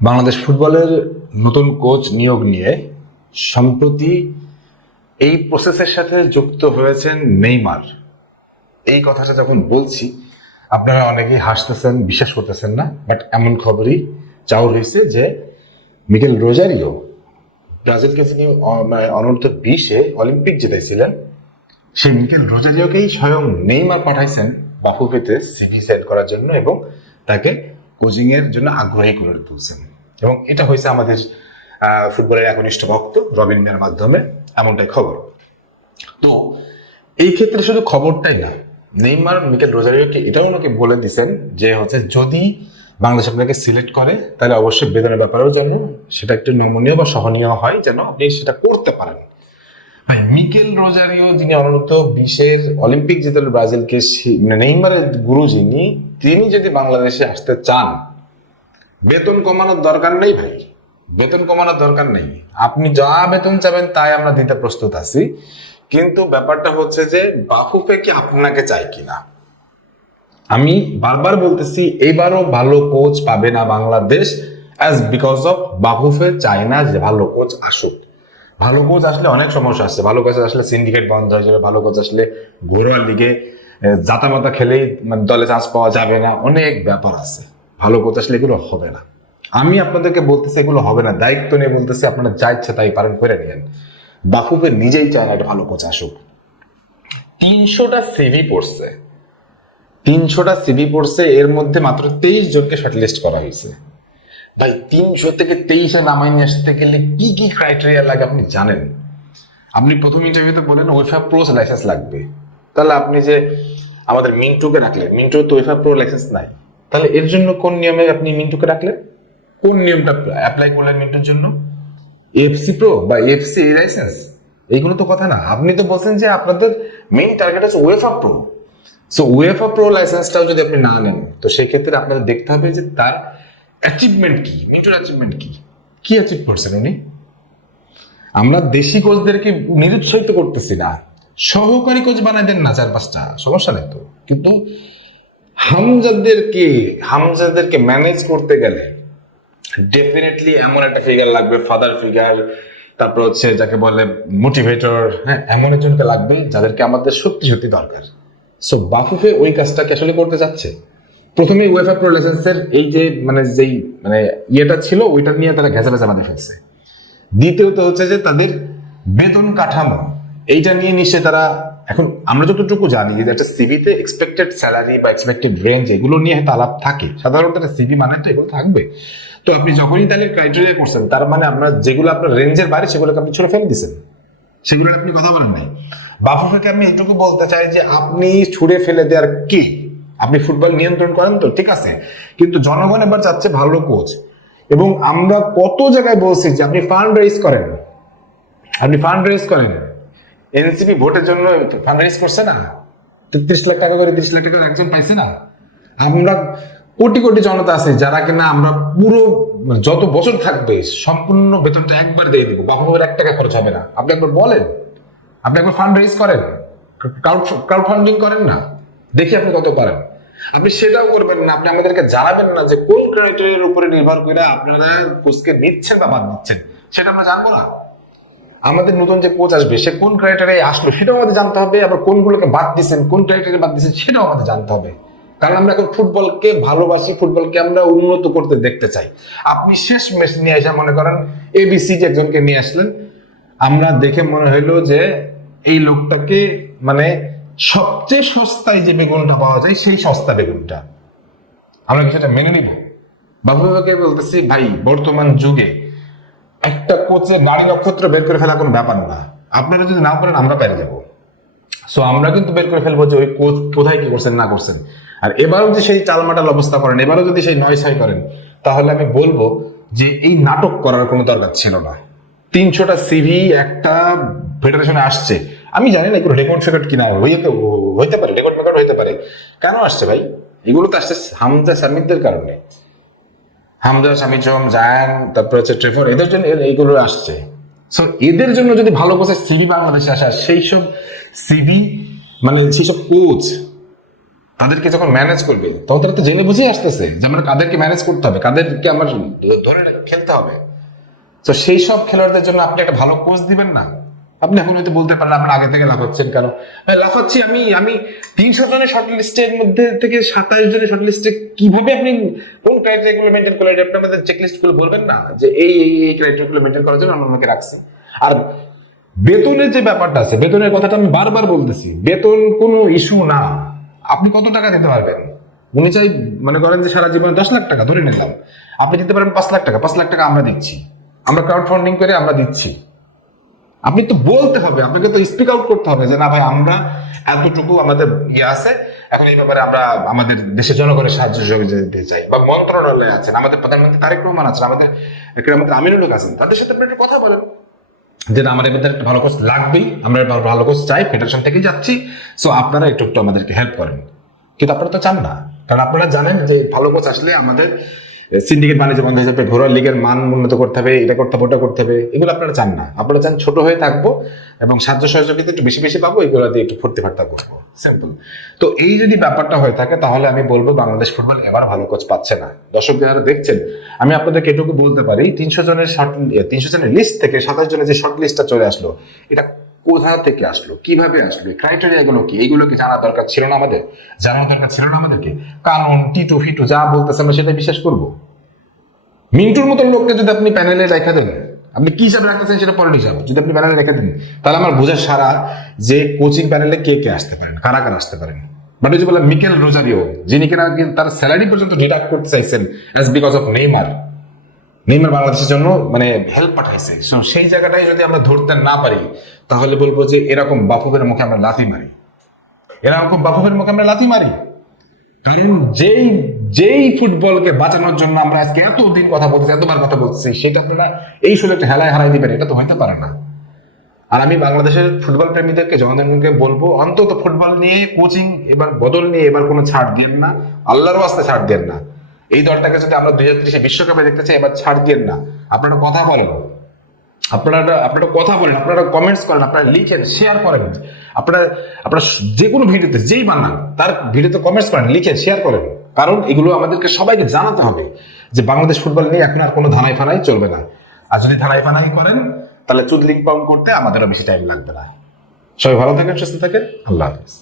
বাংলাদেশ ফুটবলের নতুন কোচ নিয়োগ নিয়ে সম্প্রতি এই প্রসেসের সাথে যুক্ত হয়েছেন নেইমার। এই কথাটা যখন বলছি আপনারা অনেকেই হাসতেছেন, বিশ্বাস করতেছেন না, বাট এমন খবরই চাউর হয়েছে যে মিকেল রোজারিও ব্রাজিলকে যিনি অনূর্ধ্ব 20-এ অলিম্পিক জিতেছিলেন, সেই মিকেল রোজারিওকেই স্বয়ং নেইমার পাঠাইছেন বাফুফেতে সিভি সেন্ড করার জন্য এবং তাকে কোচিং এর জন্য আগ্রহী করে তুলছেন। এবং এটা হয়েছে আমাদের ফুটবলের একনিষ্ঠ ভক্ত রবিন মিয়ার মাধ্যমে, এমনটাই খবর। তো এই ক্ষেত্রে শুধু খবরটাই না, নেইমার মিকেল রোজারিওকে এটাও ওনাকে বলে দিচ্ছেন যে হচ্ছে যদি বাংলাদেশ আপনাকে সিলেক্ট করে তাহলে অবশ্যই বেতনের ব্যাপারেও যেন সেটা একটু নমনীয় বা সহনীয় হয়, যেন আপনি সেটা করতে পারেন। ভাই, মিকেল রোজারিও যিনি অনূর্ধ্ব 20-এর অলিম্পিক জিতেল ব্রাজিলকে, মানে নেইমারের গুরু যিনি, তিনি যদি বাংলাদেশে আসতে চান, বেতন কমানোর দরকার নেই ভাই, বেতন কমানোর দরকার নেই। আপনি যা বেতন চাবেন তাই আমরা দিতে প্রস্তুত আছি, কিন্তু ব্যাপারটা হচ্ছে যে বাফুফে কি আপনাকে চাই কিনা। আমি বারবার বলতেছি এবারও ভালো কোচ পাবে না Bangladesh, as because of Bafufe চায় না যে ভালো কোচ আসুক। ভালো কোচ আসলে অনেক সমস্যা আসছে, ভালো কোচ আসলে সিন্ডিকেট বন্ধ হয়ে যাবে, ভালো কোচ আসলে ঘরোয়া লিগে জাতামাতা খেলেই দলে চান্স পাওয়া যাবে না, অনেক ব্যাপার আছে। ভালো কোচ আসলে এগুলো হবে না। আমি আপনাদেরকে বলতেছি এগুলো হবে না, দায়িত্ব নিয়ে বলতেছি, আপনারা যা ইচ্ছে তাই পারেন করে নিয়েন। বাফুফে নিজেই চায় না একটা ভালো কোচ আসুক। 300টা সিভি পড়ছে, 300টা সিভি পড়ছে, এর মধ্যে মাত্র 23 জনকে শর্টলিস্ট করা হয়েছে। ভাই, 300 থেকে 23-এ নামাই নিয়ে আসতে গেলে কি কি ক্রাইটেরিয়া লাগে আপনি জানেন? আপনি প্রথম ইন্টারভিউতে বলেন ওয়েফা প্রো লাইসেন্স লাগবে, তাহলে আপনি যে আমাদের মিন্টুকে রাখলেন, মিন্টুর তো ওয়েফা প্রো লাইসেন্স নাই, তাহলে এর জন্য কোন নিয়মে আপনি মিন্টুকে রাখলেন? কোন নিয়মটা অ্যাপ্লাই করলেন মিন্টুর জন্য? এফসি প্রো বা এফসি লাইসেন্স, এইগুলো তো কথা না। আপনি তো বলছেন যে আপনাদের মেইন টার্গেট হচ্ছে UEFA pro. So UEFA pro লাইসেন্সটাও যদি আপনি না নেন, তো সেক্ষেত্রে আপনাদের দেখতে হবে যে তার অ্যাচিভমেন্ট কি, মিন্টুর অ্যাচিভমেন্ট কি, কি অ্যাচিভ করছেন উনি। আমরা দেশি কোচদেরকে নিরুৎসাহিত করতেছি না, সহকারী কোচ বানাই দেন না 4-5টা, সমস্যা নেই তো, কিন্তু হামজাদেরকে ম্যানেজ করতে গেলে ডেফিনেটলি এমন একটা ফিগার লাগবে, ফাদার ফিগার, তারপর হচ্ছে যাকে বলে মোটিভেটর, হ্যাঁ, এমন একজনকে লাগবে যাদেরকে আমাদের সত্যি সত্যি দরকার। সো বাফুফে ওই কাজটাকে আসলে করতে যাচ্ছে। প্রথমে ওয়েফা প্রো লাইসেন্সের এই যে যেই ইয়েটা ছিল, ওইটা নিয়ে তারা ঘেঁচা বাঁধে ফেলছে। দ্বিতীয়ত হচ্ছে যে তাদের বেতন কাঠামো, এইটা নিয়ে নিশ্চয় তারা, এখন আমরা যতটুকু জানি যে একটা সিভিতে এক্সপেক্টেড স্যালারি বা এক্সপেক্টেড রেঞ্জ এগুলো নিয়ে হয়তো আলাপ থাকে, সাধারণত একটা সিভি মানে তো এগুলো থাকবে। তো আপনি যখনই তাহলে ক্রাইটেরিয়া করছেন, তার মানে আপনার যেগুলো আপনার রেঞ্জের বাইরে সেগুলোকে আপনি ছুড়ে ফেলে দিচ্ছেন, সেগুলো আপনি কথা বলেন নাই। বাফুফেকে আমি এটুকু বলতে চাই যে আপনি ছুড়ে ফেলে দেওয়ার কি, আপনি ফুটবল নিয়ন্ত্রণ করেন তো ঠিক আছে, কিন্তু জনগণ এবার চাচ্ছে ভালো কোচ। এবং আমরা কত জায়গায় বলছি যে আপনি ফান্ড রেজ করেন, আপনি ফান্ড রেজ করেন। এনসিপি ভোটের জন্য ফান্ড রেজ করছে না, 33 লাখ টাকা করে, 30 লাখ টাকা একজন পাইছে না। আমরা কোটি কোটি জনতা আছে যারা কিনা আমরা পুরো যত বছর থাকবে সম্পূর্ণ বেতনটা একবার দিয়ে দিব, বাফুফের 1 টাকা খরচ হবে না। আপনি একবার বলেন, আপনি একবার ফান্ড রেজ করেন, ক্রাউড ফান্ডিং করেন না, দেখি আপনি কত পারেন। আপনি সেটাও করবেন না, আপনি আমাদেরকে জানাবেন না যে কোন ক্রাইটেরিয়ার উপরে নির্ভর করে আপনারা কোচকে নিচ্ছেন বা বাদ দিচ্ছেন, সেটা আমরা জানবো না। আমাদের নতুন যে কোচ আসবে সে কোন ক্রাইটেরিয়ায় আসলো সেটাও আমাদের জানতে হবে, আবার কোনগুলোকে বাদ দিচ্ছেন, কোন ক্রাইটেরিয়া বাদ দিচ্ছেন সেটাও আমাদের জানতে হবে। কারণ আমরা এখন ফুটবলকে ভালোবাসি, ফুটবলকে আমরা উন্নত করতে দেখতে চাই। আপনি শেষ ম্যাচ নিয়ে আসা মনে করেন এবিসি যে একজনকে নিয়ে আসলেন, আমরা দেখে মনে হইলো যে এই লোকটাকে সবচেয়ে সস্তায় যে বেগুনটা পাওয়া যায় সেই সস্তা বেগুনটা, আমরা কি সেটা মেনে নিব? বাবুকে বলতেছি ভাই, বর্তমান যুগে একটা কোচে বাড়ি নক্ষত্র বের করে ফেলা কোনো ব্যাপার না, আপনারা যদি না করেন আমরা পেরে যাবো। সো আমরা কিন্তু বের করে ফেলবো যে ওই কোচ কোথায় কি করছেন না করছেন। আর এবারও যদি সেই টালমাটাল অবস্থা করেন, এবারও যদি সেই 9-6 করেন, তাহলে আমি বলবো যে এই নাটক করার কোনো দরকার ছিল না। 300টা সিভি একটা ফেডারেশনে আসছে, আমি জানি না এগুলো রেকর্ড ফেকর্ড কিনা হইতে পারে, রেকর্ড মেকর্ড হইতে পারে। কেন আসছে ভাই? এগুলো তো আসছে হামজা শামিদদের কারণে, হামজা, শামিচম, জায়ান, তারপর হচ্ছে ট্রেভর, এদের জন্য এইগুলো আসছে। সো এদের জন্য যদি ভালো কোচের সিভি বাংলাদেশে আসে, সেই সব সিভি সেইসব কোচ তাদেরকে যখন ম্যানেজ করবে তখন তারা তো জেনে বুঝেই আসতেছে যে আমরা কাদেরকে ম্যানেজ করতে হবে, কাদেরকে আমার ধরে খেলতে হবে। তো সেই সব খেলোয়াড়দের জন্য আপনি একটা ভালো কোচ দিবেন না? আপনি এখন হয়তো বলতে পারেন আপনার আগে থেকে লাফাচ্ছেন কেন? লাফাচ্ছি আমি 300 জনের শর্ট লিস্টের মধ্যে থেকে 27 জনের শর্ট লিস্টে কিভাবে আপনি কোন ক্রাইটেরিয়া গুলো মেনটেন করলেন? আপনি আমাদের চেকলিস্ট গুলো বলবেন না যে এই ক্রাইটেরিয়া গুলো মেনটেন করার জন্য আমরা ওনাকে রাখছি। আর বেতনের যে ব্যাপারটা আছে, বেতনের কথাটা আমি বারবার বলতেছি, বেতন কোনো ইস্যু না। আপনি কত টাকা দিতে পারবেন? উনি চাই মনে করেন যে সারা জীবনে 10 লাখ টাকা ধরে নিলাম, আপনি দিতে পারবেন 5 লাখ টাকা, 5 লাখ টাকা আমরা দিচ্ছি, আমরা ক্রাউড ফান্ডিং করে আমরা দিচ্ছি। আপনি তো বলতে হবে, আপনাকে তো স্পিক আউট করতে হবে যে না ভাই আমরা এতটুকু আমাদের ইয়ে আছে, এখন এই ব্যাপারে আমরা আমাদের দেশের জনগণের সাহায্য সহযোগিতা দিতে চাই। বা মন্ত্রণালয় আছেন, আমাদের প্রধানমন্ত্রী তারেক রহমান আছেন, আমাদের আমিনুল হক আছেন, তাদের সাথে আপনি একটা কথা বলেন যে না আমাদের মধ্যে একটা ভালো কোচ লাগবেই, আমরা ভালো কোচ চাই, ফেডারেশন থেকে যাচ্ছি, সো আপনারা একটু একটু আমাদেরকে হেল্প করেন। কিন্তু আপনারা তো চান না, কারণ আপনারা জানেন যে ভালো কোচ আসলে আমাদের সিন্ডিকেট বাণিজ্য বন্ধ হয়ে যাবে, ঘরোয়া লিগের মান উন্নত করতে হবে, এটা করতে হবে, ওটা করতে হবে। এগুলো আপনারা চান না, আপনারা চান ছোট হয়ে থাকবো এবং সাহায্য সহযোগিতা একটু বেশি বেশি পাবো, এগুলো দিয়ে একটু ফুর্তি ফার্তা করবো, সিম্পল। তো এই যদি ব্যাপারটা হয়ে থাকে তাহলে আমি বলবো বাংলাদেশ ফুটবল এবার ভালো কোচ পাচ্ছে না। দর্শক যারা দেখছেন, আমি আপনাদেরকে এটুকু বলতে পারি 300 জনের লিস্ট থেকে 27 জনের যে শর্ট লিস্টটা চলে আসলো, এটা কোথা থেকে আসলো, কিভাবে আসলো, ক্রাইটেরিয়া গুলো কি, এইগুলো কি জানা দরকার ছিল না আমাদের? জানার দরকার ছিল না আমাদেরকে? কারণ টিটু ফিটু যা বলতেছে আমরা সেটা বিশ্বাস করবো? মিন্টুর মতো লোককে যদি আপনি প্যানেলে রেখে দেন, আপনি কি হিসাবে রাখতেছেন সেটা পরের হিসাব, যদি আপনি প্যানেলে রেখে দেন তাহলে আমার বোঝার সারা যে কোচিং প্যানেলে কে কে আসতে পারেন, কারা কারা আসতে পারেন। বাট ওই যে বললাম মিকেল রোজারিও, যিনি কিনা তার স্যালারি পর্যন্ত ডিডাক্ট করতে চাইছেন বিকজ অফ নেইমার বাংলাদেশের জন্য মানে হেল্প পাঠাইছে, সেই জায়গাটাই যদি আমরা ধরতে না পারি তাহলে বলবো যে এরকম বাফুফের মুখে আমরা লাথি মারি, কারণ যেই ফুটবলকে বাঁচানোর জন্য আমরা আজকে এতদিন কথা বলতেছি, এতবার কথা বলতেছি, সেটা আপনারা এই সুযোগটা হেলায় হারাই দিবেন, এটা তো হইতে পারে না। আর আমি বাংলাদেশের ফুটবল প্রেমীদেরকে, জনগণকে বলবো অন্তত ফুটবল নিয়ে কোচিং এবার বদল নিয়ে এবার কোনো ছাড় দেন না, আল্লাহর ওয়াস্তে ছাড় দেন না। এই দলটাকে যদি আমরা 2030 বিশ্বকাপে দেখতে চাই, এবার ছাড় দেন না। আপনারা কথা বলেন, আপনারা কমেন্টস করেন, আপনারা লিখেন, শেয়ার করেন, আপনারা যে কোনো ভিডিওতে যেই বানান তার ভিডিওতে কমেন্টস করেন, লিখেন, শেয়ার করেন। কারণ এগুলো আমাদেরকে সবাইকে জানাতে হবে যে বাংলাদেশ ফুটবল নিয়ে এখন আর কোনো ধানাই ফানাই চলবে না। আর যদি ধানাই ফানাই করেন তাহলে চুদলিং পাউন্ড করতে আমাদেরও বেশি টাইম লাগবে না। সবাই ভালো থাকেন, সুস্থ থাকেন, আল্লাহ হাফেজ।